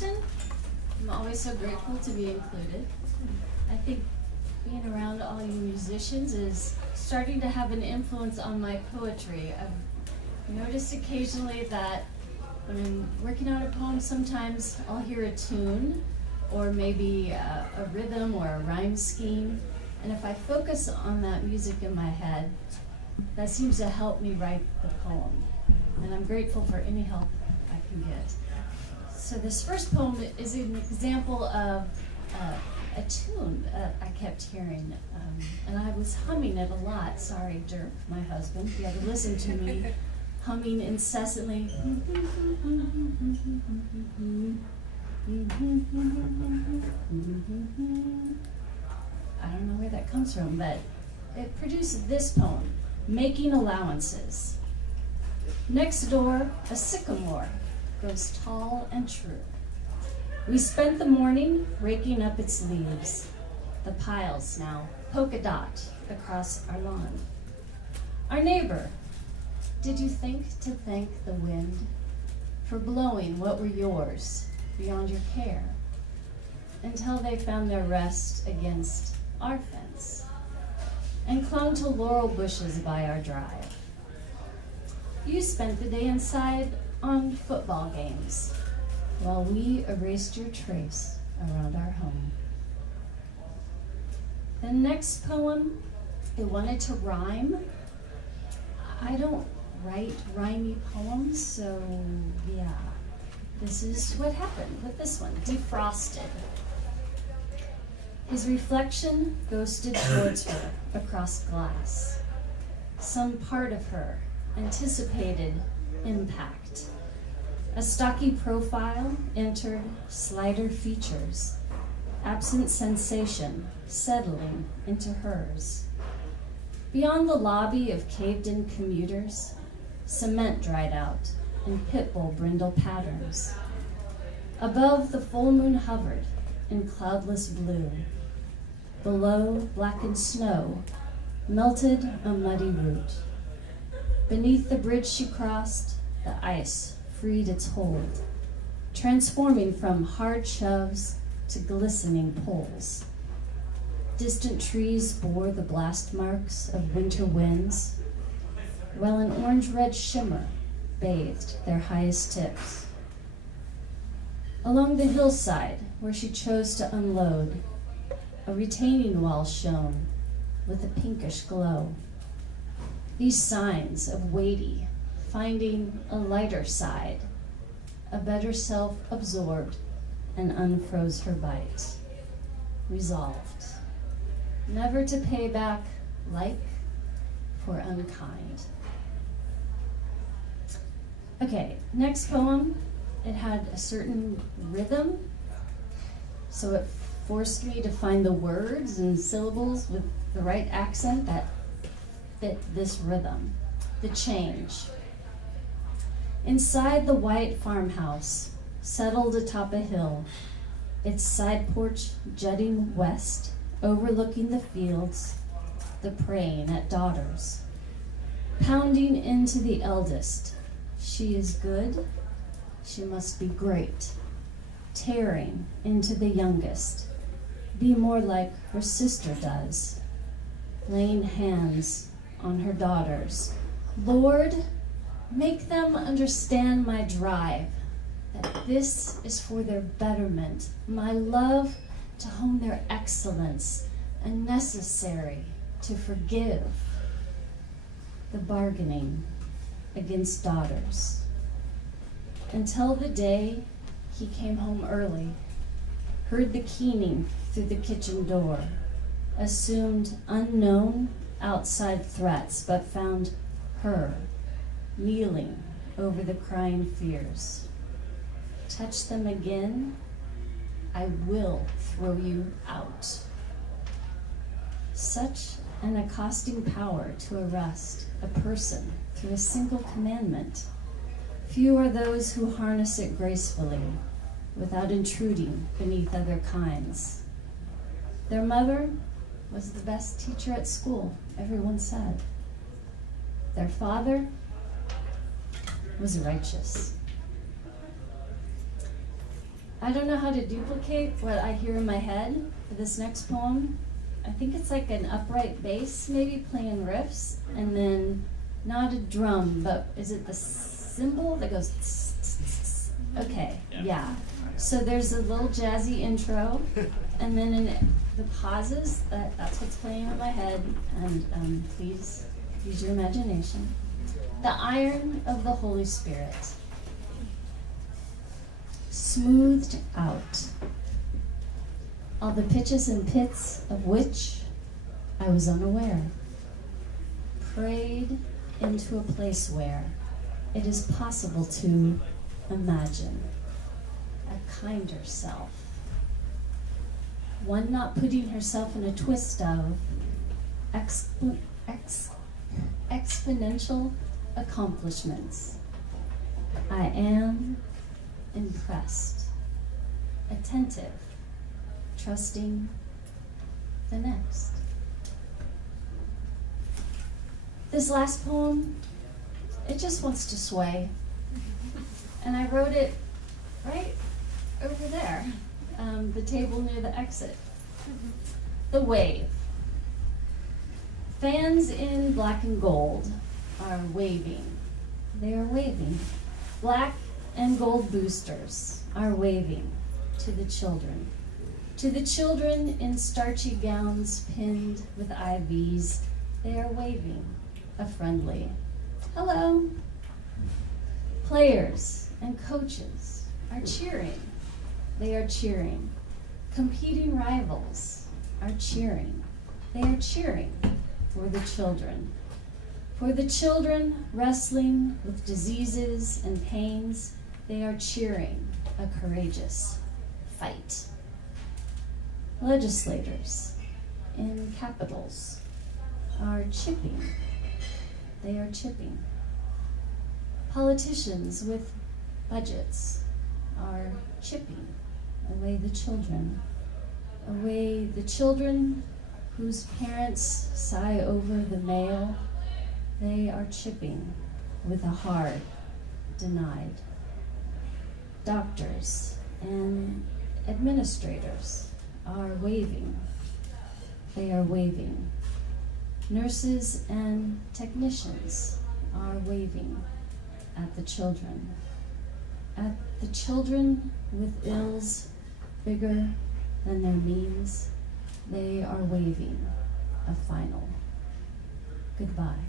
Kristen. I'm always so grateful to be included. I think being around all you musicians is starting to have an influence on my poetry. I've noticed occasionally that when I'm working on a poem, sometimes I'll hear a tune or maybe a rhythm or a rhyme scheme. And if I focus on that music in my head, that seems to help me write the poem. And I'm grateful for any help I can get. So this first poem is an example of a tune I kept hearing. And I was humming it a lot. Sorry, Dirk, my husband. He had to listen to me humming incessantly. I don't know where that comes from, but it produced this poem, Making Allowances. Next door, a sycamore grows tall and true. We spent the morning raking up its leaves, the piles now polka dot across our lawn. Our neighbor, did you think to thank the wind for blowing what were yours beyond your care, until they found their rest against our fence and clung to laurel bushes by our drive? You spent the day inside on football games while we erased your trace around our home. The next poem, it wanted to rhyme. I don't write rhymey poems, so yeah. This is what happened with this one, Defrosted. His reflection ghosted towards her across glass. Some part of her anticipated impact. A stocky profile entered slighter features, absent sensation settling into hers. Beyond the lobby of caved-in commuters, cement dried out in pitbull brindle patterns. Above, the full moon hovered in cloudless blue. Below, blackened snow melted a muddy root. Beneath the bridge she crossed, the ice freed its hold, transforming from hard shoves to glistening pulls. Distant trees bore the blast marks of winter winds, while an orange-red shimmer bathed their highest tips. Along the hillside where she chose to unload, a retaining wall shone with a pinkish glow. These signs of weighty, finding a lighter side, a better self absorbed and unfroze her bite. Resolved, never to pay back like for unkind. Okay, next poem, it had a certain rhythm, so it forced me to find the words and syllables with the right accent that fit this rhythm. The change. Inside the white farmhouse, settled atop a hill, its side porch jutting west, overlooking the fields, the praying at daughters. Pounding into the eldest, she is good, she must be great. Tearing into the youngest, be more like her sister does. Laying hands on her daughters. Lord, make them understand my drive, that this is for their betterment, my love to hone their excellence, and necessary to forgive. The bargaining against daughters. Until the day he came home early, heard the keening through the kitchen door, assumed unknown outside threats, but found her kneeling over the crying fears. Touch them again, I will throw you out. Such an accosting power to arrest a person through a single commandment. Few are those who harness it gracefully, without intruding beneath other kinds. Their mother was the best teacher at school, everyone said. Their father was righteous. I don't know how to duplicate what I hear in my head for this next poem. I think it's like an upright bass, maybe playing riffs, and then not a drum, but is it the cymbal that goes tss, tss, tss? Okay, yeah. So there's a little jazzy intro, and then in the pauses, that's what's playing in my head, and please use your imagination. The iron of the Holy Spirit, smoothed out, all the pitches and pits of which I was unaware, prayed into a place where it is possible to imagine a kinder self, one not putting herself in a twist of exponential accomplishments. I am impressed, attentive, trusting the next. This last poem, it just wants to sway. And I wrote it right over there, the table near the exit. The wave. Fans in black and gold are waving. They are waving. Black and gold boosters are waving to the children. To the children in starchy gowns pinned with IVs, they are waving a friendly hello. Players and coaches are cheering. They are cheering. Competing rivals are cheering. They are cheering for the children. For the children wrestling with diseases and pains, they are cheering a courageous fight. Legislators in capitals are chipping. They are chipping. Politicians with budgets are chipping away the children whose parents sigh over the mail. They are chipping with a hard denied. Doctors and administrators are waving. They are waving. Nurses and technicians are waving at the children. At the children with ills bigger than their means, they are waving a final goodbye.